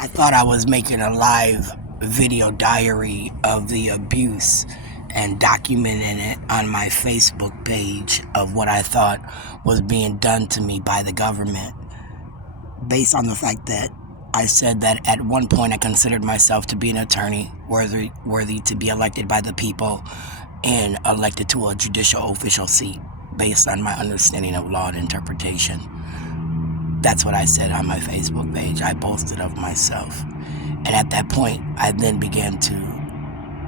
I thought I was making a live video diary of the abuse and documenting it on my Facebook page of what I thought was being done to me by the government, based on the fact that I said that at one point I considered myself to be an attorney worthy to be elected by the people and elected to a judicial official seat based on my understanding of law and interpretation. That's what I said on my Facebook page. I boasted of myself. And at that point, I then began to,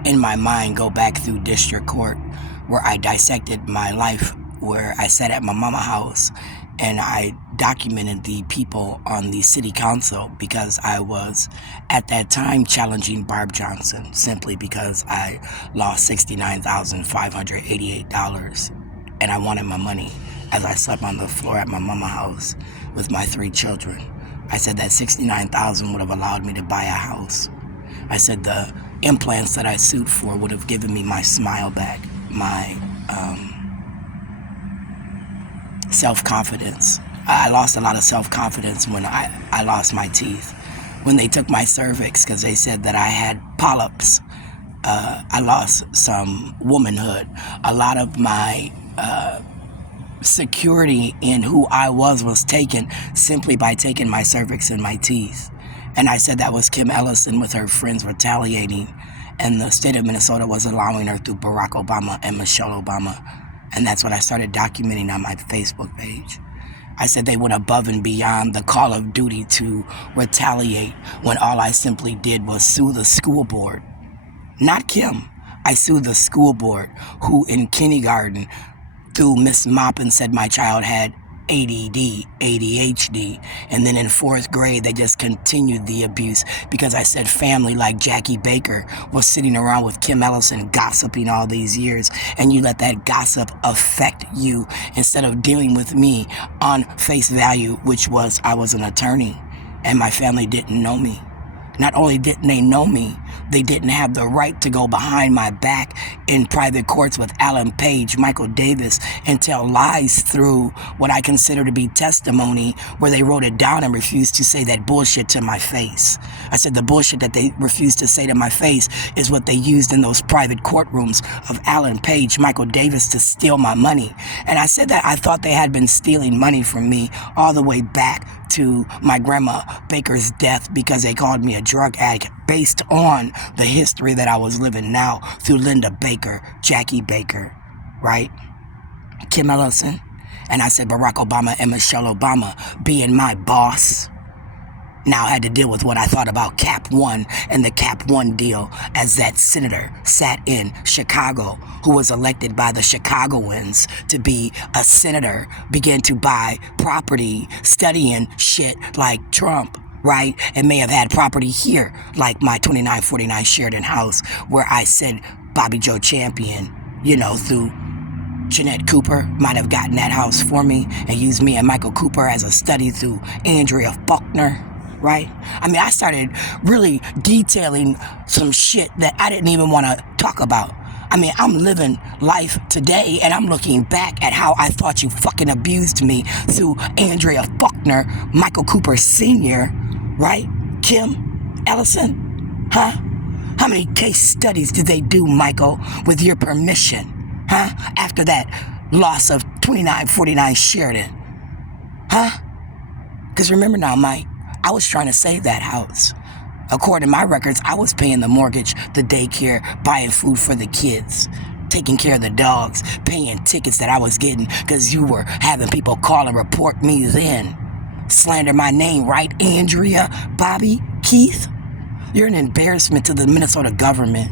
in my mind, go back through district court where I dissected my life, where I sat at my mama house and I documented the people on the city council because I was at that time challenging Barb Johnson simply because I lost $69,588 and I wanted my money as I slept on the floor at my mama house with my 3 children. I said that $69,000 would have allowed me to buy a house. I said the implants that I sued for would have given me my smile back, my self-confidence. I lost a lot of self-confidence when I lost my teeth. When they took my cervix because they said that I had polyps, I lost some womanhood. A lot of my security in who I was taken simply by taking my cervix and my teeth. And I said that was Kim Ellison with her friends retaliating, and the state of Minnesota was allowing her through Barack Obama and Michelle Obama. And that's what I started documenting on my Facebook page. I said they went above and beyond the call of duty to retaliate when all I simply did was sue the school board. Not Kim. I sued the school board who in kindergarten through Miss Moppin said my child had ADD, ADHD, and then in 4th grade they just continued the abuse because I said family like Jackie Baker was sitting around with Kim Ellison gossiping all these years, and you let that gossip affect you instead of dealing with me on face value, which was I was an attorney and my family didn't know me. Not only didn't they know me, they didn't have the right to go behind my back in private courts with Alan Page, Michael Davis, and tell lies through what I consider to be testimony where they wrote it down and refused to say that bullshit to my face. I said the bullshit that they refused to say to my face is what they used in those private courtrooms of Alan Page, Michael Davis to steal my money. And I said that I thought they had been stealing money from me all the way back to my grandma Baker's death because they called me a drug addict based on the history that I was living now through Linda Baker, Jackie Baker, right? Kim Ellison. And I said Barack Obama and Michelle Obama being my boss now had to deal with what I thought about Cap 1 and the Cap 1 deal as that senator sat in Chicago who was elected by the Chicagoans to be a senator, began to buy property, studying shit like Trump, right? And may have had property here like my 2949 Sheridan house where I said Bobby Joe Champion, through Jeanette Cooper might have gotten that house for me and used me and Michael Cooper as a study through Andrea Faulkner. Right? I mean, I started really detailing some shit that I didn't even want to talk about. I mean, I'm living life today and I'm looking back at how I thought you fucking abused me through Andrea Faulkner, Michael Cooper Sr., right? Kim Ellison, huh? How many case studies did they do, Michael, with your permission, huh? After that loss of 2949 Sheridan, huh? Because remember now, Mike, I was trying to save that house. According to my records, I was paying the mortgage, the daycare, buying food for the kids, taking care of the dogs, paying tickets that I was getting because you were having people call and report me then. Slander my name, right, Andrea, Bobby, Keith? You're an embarrassment to the Minnesota government.